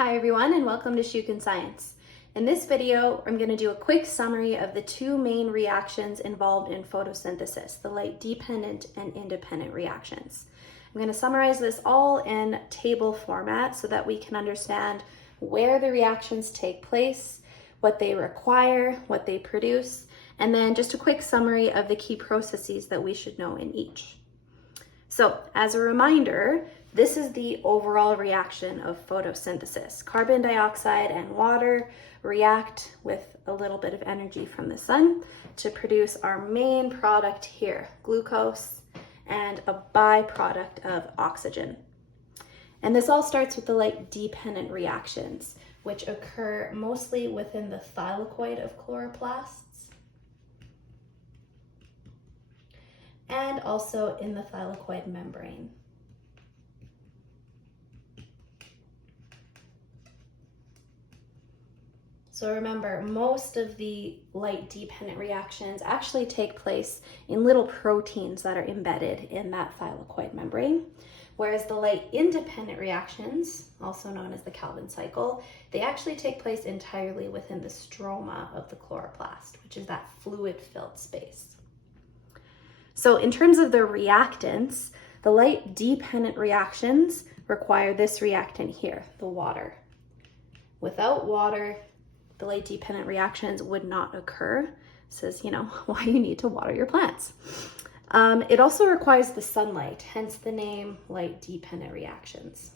Hi everyone and welcome to Shukin Science. In this video, I'm going to do a quick summary of the two main reactions involved in photosynthesis, the light-dependent and independent reactions. I'm going to summarize this all in table format so that we can understand where the reactions take place, what they require, what they produce, and then just a quick summary of the key processes that we should know in each. So, as a reminder, this is the overall reaction of photosynthesis. Carbon dioxide and water react with a little bit of energy from the sun to produce our main product here, glucose, and a byproduct of oxygen. And this all starts with the light-dependent reactions, which occur mostly within the thylakoid of chloroplasts and also in the thylakoid membrane. So remember, most of the light-dependent reactions actually take place in little proteins that are embedded in that thylakoid membrane, whereas the light-independent reactions, also known as the Calvin cycle, they actually take place entirely within the stroma of the chloroplast, which is that fluid-filled space. So in terms of the reactants, the light-dependent reactions require this reactant here, the water. Without water, the light-dependent reactions would not occur. This is, why you need to water your plants. It also requires the sunlight, hence the name light-dependent reactions.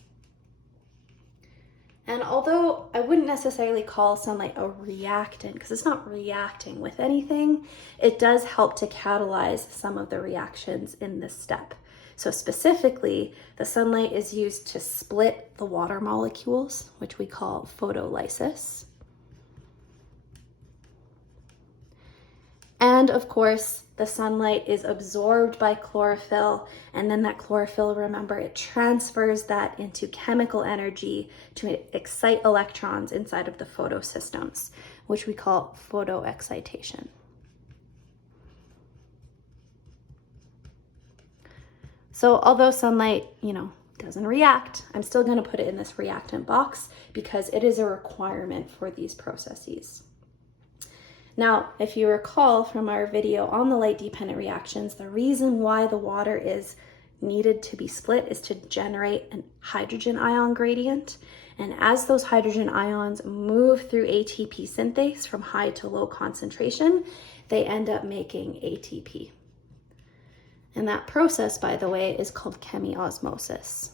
And although I wouldn't necessarily call sunlight a reactant because it's not reacting with anything, it does help to catalyze some of the reactions in this step. So specifically, the sunlight is used to split the water molecules, which we call photolysis. And of course, the sunlight is absorbed by chlorophyll, and then that chlorophyll, remember, it transfers that into chemical energy to excite electrons inside of the photosystems, which we call photoexcitation. So although sunlight, doesn't react, I'm still going to put it in this reactant box because it is a requirement for these processes. Now, if you recall from our video on the light-dependent reactions, the reason why the water is needed to be split is to generate a hydrogen ion gradient. And as those hydrogen ions move through ATP synthase from high to low concentration, they end up making ATP. And that process, by the way, is called chemiosmosis.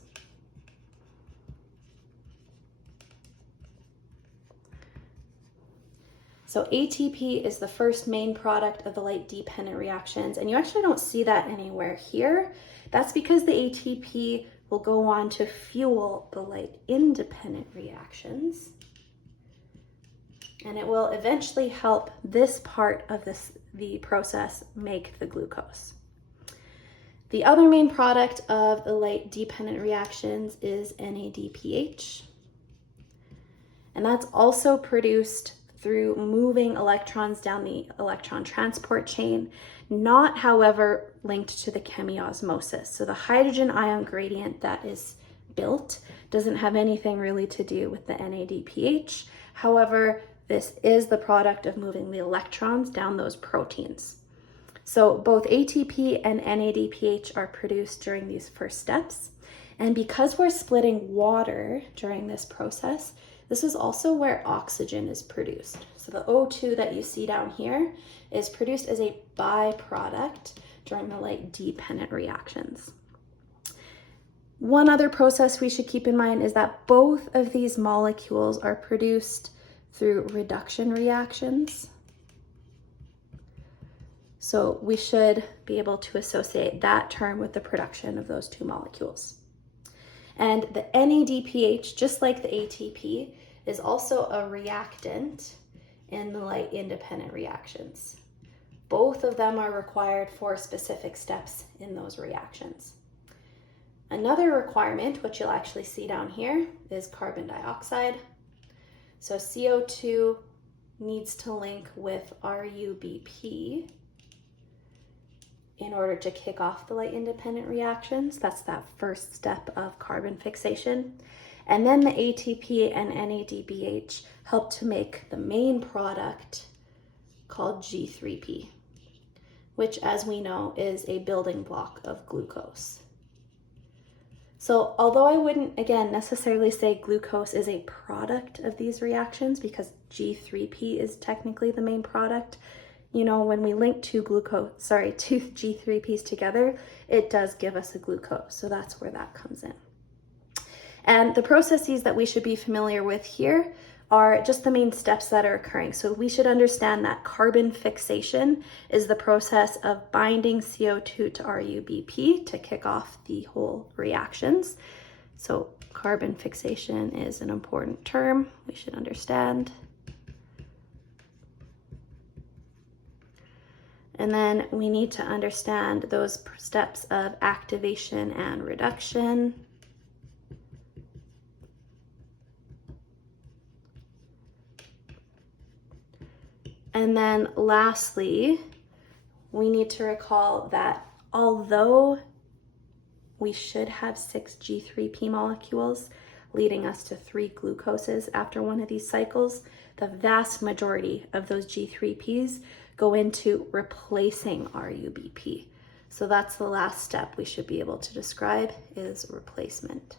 So ATP is the first main product of the light-dependent reactions, and you actually don't see that anywhere here. That's because the ATP will go on to fuel the light-independent reactions, and it will eventually help this part of the process make the glucose. The other main product of the light-dependent reactions is NADPH, and that's also produced through moving electrons down the electron transport chain, not, however, linked to the chemiosmosis. So the hydrogen ion gradient that is built doesn't have anything really to do with the NADPH. However, this is the product of moving the electrons down those proteins. So both ATP and NADPH are produced during these first steps. And because we're splitting water during this process, this is also where oxygen is produced. So the O2 that you see down here is produced as a byproduct during the light-dependent reactions. One other process we should keep in mind is that both of these molecules are produced through reduction reactions. So we should be able to associate that term with the production of those two molecules. And the NADPH, just like the ATP, is also a reactant in the light-independent reactions. Both of them are required for specific steps in those reactions. Another requirement, which you'll actually see down here, is carbon dioxide. So CO2 needs to link with RUBP in order to kick off the light-independent reactions. That's that first step of carbon fixation. And then the ATP and NADPH help to make the main product called G3P, which, as we know, is a building block of glucose. So although I wouldn't, again, necessarily say glucose is a product of these reactions, because G3P is technically the main product, you know, when we link two G3Ps together, it does give us a glucose. So that's where that comes in. And the processes that we should be familiar with here are just the main steps that are occurring. So we should understand that carbon fixation is the process of binding CO2 to RUBP to kick off the whole reactions. So carbon fixation is an important term we should understand. And then we need to understand those steps of activation and reduction. And then lastly, we need to recall that although we should have 6 G3P molecules, leading us to 3 glucoses after one of these cycles, the vast majority of those G3Ps go into replacing RUBP. So that's the last step we should be able to describe, is replacement.